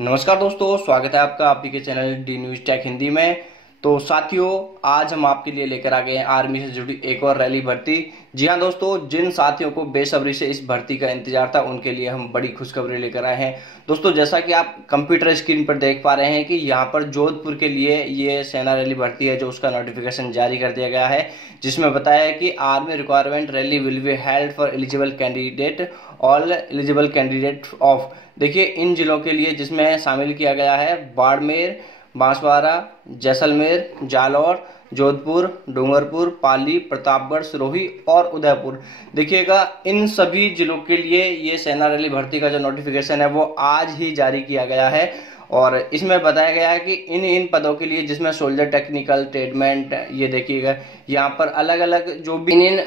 नमस्कार दोस्तों, स्वागत है आपका आपके के channel D news tech Hindi में। तो साथियों, आज हम आपके लिए लेकर आ गए हैं आर्मी से जुड़ी एक और रैली भर्ती। जी हां दोस्तों, जिन साथियों को बेसब्री से इस भर्ती का इंतजार था उनके लिए हम बड़ी खुशखबरी लेकर आए हैं। दोस्तों, जैसा कि आप कंप्यूटर स्क्रीन पर देख पा रहे हैं कि यहाँ पर जोधपुर के लिए ये सेना रैली भर्ती है, जो उसका नोटिफिकेशन जारी कर दिया गया है, जिसमें बताया है कि army requirement rally will be held for eligible candidate, all eligible candidate of. देखिए, इन जिलों के लिए जिसमें शामिल किया गया है बाड़मेर, बांसवाड़ा, जैसलमेर, जालौर, जोधपुर, डूंगरपुर, पाली, प्रतापगढ़, सिरोही और उदयपुर। देखिएगा, इन सभी जिलों के लिए ये सेना रैली भर्ती का जो नोटिफिकेशन है वो आज ही जारी किया गया है। और इसमें बताया गया है कि इन पदों के लिए जिसमें सोल्जर, टेक्निकल, ट्रेडमेंट, ये देखिएगा यहाँ पर अलग अलग जो भी इन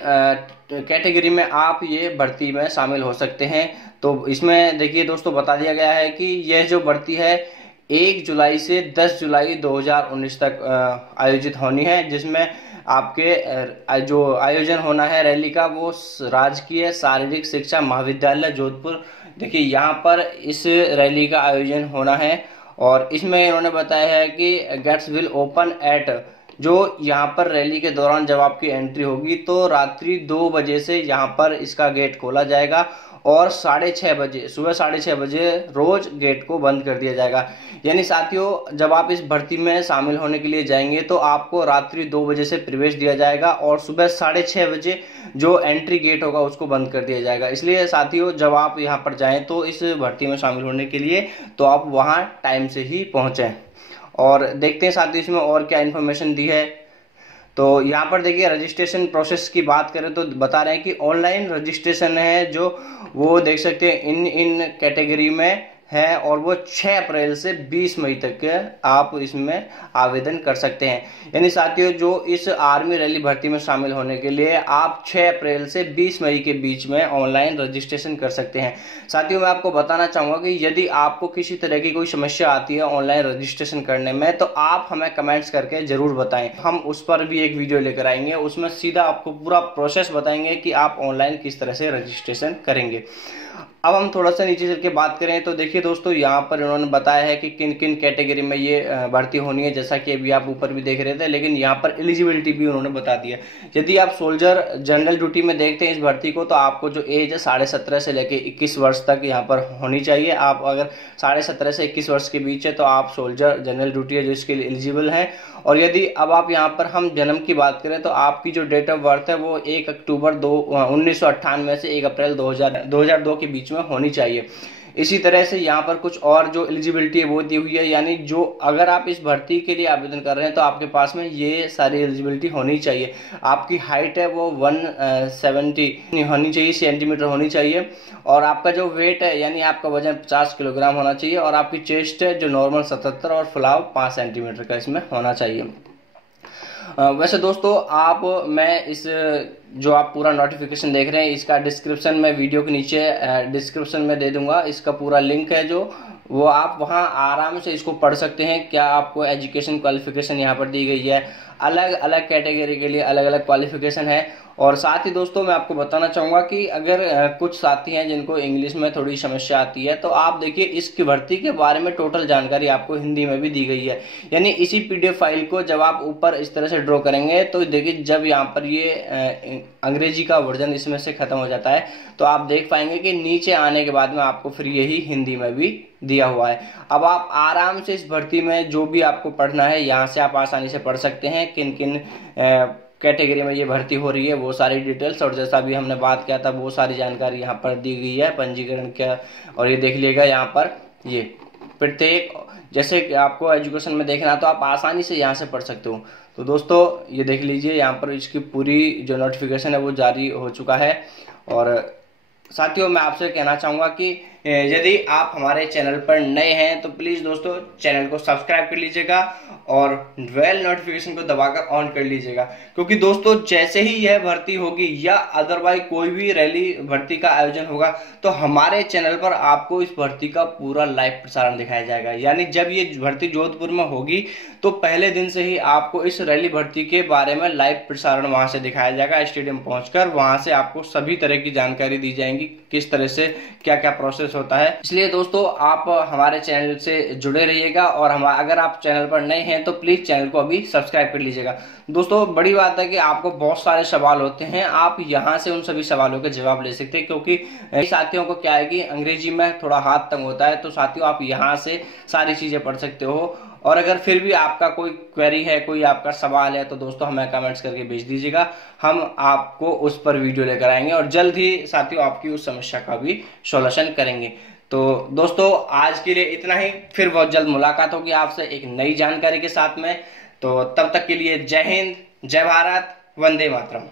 कैटेगरी में आप ये भर्ती में शामिल हो सकते हैं। तो इसमें देखिए दोस्तों, बता दिया गया है कि यह जो भर्ती है 1 जुलाई से 10 जुलाई 2019 तक आयोजित होनी है, जिसमें आपके जो आयोजन होना है रैली का वो राजकीय शारीरिक शिक्षा महाविद्यालय जोधपुर। देखिए, यहाँ पर इस रैली का आयोजन होना है और इसमें इन्होंने बताया है कि गेट्स विल ओपन एट, जो यहाँ पर रैली के दौरान जब आपकी एंट्री होगी तो रात्रि 2 बजे से यहाँ पर इसका गेट खोला जाएगा और 6:30 बजे, सुबह 6:30 बजे रोज गेट को बंद कर दिया जाएगा। यानी साथियों, जब आप इस भर्ती में शामिल होने के लिए जाएंगे तो आपको रात्रि 2 बजे से प्रवेश दिया जाएगा और सुबह 6:30 बजे जो एंट्री गेट होगा उसको बंद कर दिया जाएगा। इसलिए साथियों, जब आप यहाँ पर जाएं तो इस भर्ती में शामिल होने के लिए तो आप वहाँ टाइम से ही पहुँचें। और देखते हैं साथियों इसमें और क्या इन्फॉर्मेशन दी है। तो यहाँ पर देखिए, रजिस्ट्रेशन प्रोसेस की बात करें तो बता रहे हैं कि ऑनलाइन रजिस्ट्रेशन है, जो वो देख सकते हैं इन कैटेगरी में है और वो 6 अप्रैल से 20 मई तक आप इसमें आवेदन कर सकते हैं। यानी साथियों, जो इस आर्मी रैली भर्ती में शामिल होने के लिए आप 6 अप्रैल से 20 मई के बीच में ऑनलाइन रजिस्ट्रेशन कर सकते हैं। साथियों, मैं आपको बताना चाहूँगा कि यदि आपको किसी तरह की कोई समस्या आती है ऑनलाइन रजिस्ट्रेशन करने में तो आप हमें कमेंट्स करके जरूर बताएं। हम उस पर भी एक वीडियो लेकर आएंगे, उसमें सीधा आपको पूरा प्रोसेस बताएंगे कि आप ऑनलाइन किस तरह से रजिस्ट्रेशन करेंगे। अब हम थोड़ा सा नीचे चल के बात करें तो देखिए दोस्तों, यहाँ पर इन्होंने बताया है कि किन किन कैटेगरी में ये भर्ती होनी है, जैसा कि अभी आप ऊपर भी देख रहे थे, लेकिन यहाँ पर एलिजिबिलिटी भी उन्होंने बता दिया। यदि आप सोल्जर जनरल ड्यूटी में देखते हैं इस भर्ती को, तो आपको जो एज है 17.5 से लेके 21 वर्ष तक यहाँ पर होनी चाहिए। आप अगर 17.5 से 21 वर्ष के बीच है तो आप सोल्जर जनरल ड्यूटी है जो इसके लिए एलिजिबल है। और यदि अब आप यहाँ पर हम जन्म की बात करें तो आपकी जो डेट ऑफ बर्थ है वो 1 अक्टूबर 1998 से 1 अप्रैल 2002 के बीच में होनी चाहिए। इसी तरह से यहाँ पर कुछ और जो एलिजिबिलिटी है वो दी हुई है, यानी जो अगर आप इस भर्ती के लिए आवेदन कर रहे हैं तो आपके पास में ये सारी एलिजिबिलिटी होनी चाहिए। आपकी हाइट है वो 170 होनी चाहिए, सेंटीमीटर होनी चाहिए, और आपका जो वेट है यानी आपका वजन 50 किलोग्राम होना चाहिए, और आपकी चेस्ट है जो नॉर्मल 77 और फुलाव 5 सेंटीमीटर का इसमें होना चाहिए। वैसे दोस्तों, मैं इस जो आप पूरा नोटिफिकेशन देख रहे हैं इसका डिस्क्रिप्शन में, वीडियो के नीचे डिस्क्रिप्शन में दे दूंगा, इसका पूरा लिंक है जो वो आप वहां आराम से इसको पढ़ सकते हैं। क्या आपको एजुकेशन क्वालिफिकेशन यहाँ पर दी गई है, अलग अलग कैटेगरी के लिए अलग अलग क्वालिफिकेशन है। और साथ ही दोस्तों, मैं आपको बताना चाहूँगा कि अगर कुछ साथी हैं जिनको इंग्लिश में थोड़ी समस्या आती है तो आप देखिए, इसकी भर्ती के बारे में टोटल जानकारी आपको हिंदी में भी दी गई है। यानी इसी PDF फाइल को जब आप ऊपर इस तरह से ड्रॉ करेंगे तो देखिए, जब यहाँ पर ये अंग्रेजी का वर्जन इसमें से खत्म हो जाता है तो आप देख पाएंगे कि नीचे आने के बाद में आपको फिर यही हिंदी में भी दिया हुआ है। अब आप आराम से इस भर्ती में जो भी आपको पढ़ना है यहाँ से आप आसानी से पढ़ सकते हैं, किन किन कैटेगरी में ये भर्ती हो रही है वो सारी डिटेल्स, और जैसा भी हमने बात किया था वो सारी जानकारी यहाँ पर दी गई है, पंजीकरण क्या। और ये देख लीजिएगा यहाँ पर ये प्रत्येक, जैसे कि आपको एजुकेशन में देखना तो आप आसानी से यहाँ से पढ़ सकते हो। तो दोस्तों, ये देख लीजिए यहाँ पर इसकी पूरी जो नोटिफिकेशन है वो जारी हो चुका है। और साथियों, मैं आपसे कहना चाहूँगा कि यदि आप हमारे चैनल पर नए हैं तो प्लीज़ दोस्तों चैनल को सब्सक्राइब कर लीजिएगा और बेल नोटिफिकेशन को दबाकर ऑन कर लीजिएगा, क्योंकि दोस्तों जैसे ही यह भर्ती होगी या अदरवाइज कोई भी रैली भर्ती का आयोजन होगा तो हमारे चैनल पर आपको इस भर्ती का पूरा लाइव प्रसारण दिखाया जाएगा। यानी जब ये भर्ती जोधपुर में होगी तो पहले दिन से ही आपको इस रैली भर्ती के बारे में लाइव प्रसारण वहां से दिखाया जाएगा। स्टेडियम पहुंचकर वहां से आपको सभी तरह की जानकारी दी जाएगी किस तरह से क्या क्या प्रोसेस होता है। इसलिए दोस्तों आप हमारे चैनल से जुड़े रहिएगा, और हम अगर आप चैनल पर नए हैं तो प्लीज चैनल को अभी सब्सक्राइब कर लीजिएगा। दोस्तों बड़ी बात है कि आपको बहुत सारे सवाल होते हैं, आप यहाँ से उन सभी सवालों के जवाब ले सकते हैं, क्योंकि साथियों को क्या है कि अंग्रेजी में थोड़ा हाथ तंग होता है। तो साथियों आप यहाँ से सारी चीजें पढ़ सकते हो, और अगर फिर भी आपका कोई क्वेरी है, कोई आपका सवाल है, तो दोस्तों हमें कमेंट्स करके भेज दीजिएगा, हम आपको उस पर वीडियो लेकर आएंगे और जल्द ही साथियों आपकी उस समस्या का भी सॉल्यूशन करेंगे। तो दोस्तों आज के लिए इतना ही, फिर बहुत जल्द मुलाकात होगी आपसे एक नई जानकारी के साथ में। तो तब तक के लिए जय हिंद, जय भारत, वंदे मातरम।